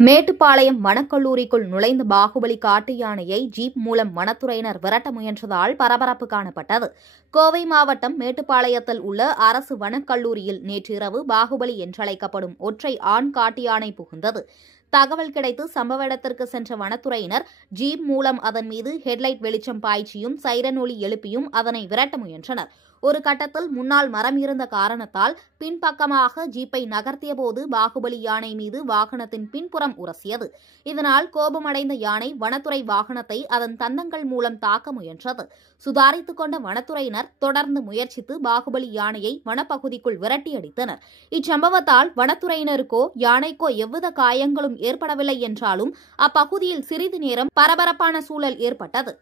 மேட்டுப்பாளையம் வனக்கல்லூரிக்குள் நுழைந்த பாகுபலி காட்டு யானையை ஜீப் மூலம் வனத்துறையினர் விரட்ட முயன்றதால் பரபரப்பு காணப்பட்டது. கோவை மாவட்டம் மேட்டுப்பாளையத்தில் உள்ள அரசு வனக்கல்லூரியில் நேற்றிரவு பாகுபலி என்றழைக்கப்படும் ஒற்றை ஆண் காட்டு யானை புகுந்தது. தகவல் கிடைத்து சம்பவ இடத்திற்கு சென்ற வனத்துறையினர் ஜீப் மூலம் அதன் மீது ஹெட்லைட் வெளிச்சம் பாய்ச்சியும் சைரன் ஒலி எழுப்பியும் அதனை விரட்ட முயன்றனர். ஒரு கட்டத்தில் முன்னால் மரம் இருந்த காரணத்தால் பின்பக்கமாக ஜீப்பை நகர்த்தியபோது பாகுபலி யானை மீது வாகனத்தின் பின்புறம் உரசியது. இதனால் கோபமடைந்த யானை வனத்துறை வாகனத்தை அதன் தந்தங்கள் மூலம் தாக்க முயன்றது. சுதாரித்துக் கொண்ட வனத்துறையினர் தொடர்ந்து முயற்சித்து பாகுபலி யானையை வனப்பகுதிக்குள் விரட்டியடித்தனர். இச்சம்பவத்தால் வனத்துறையினருக்கோ யானைக்கோ எவ்வித காயங்களும் ஏற்படவில்லை என்றாலும் அப்பகுதியில் சிறிது நேரம் பரபரப்பான சூழல் ஏற்பட்டது.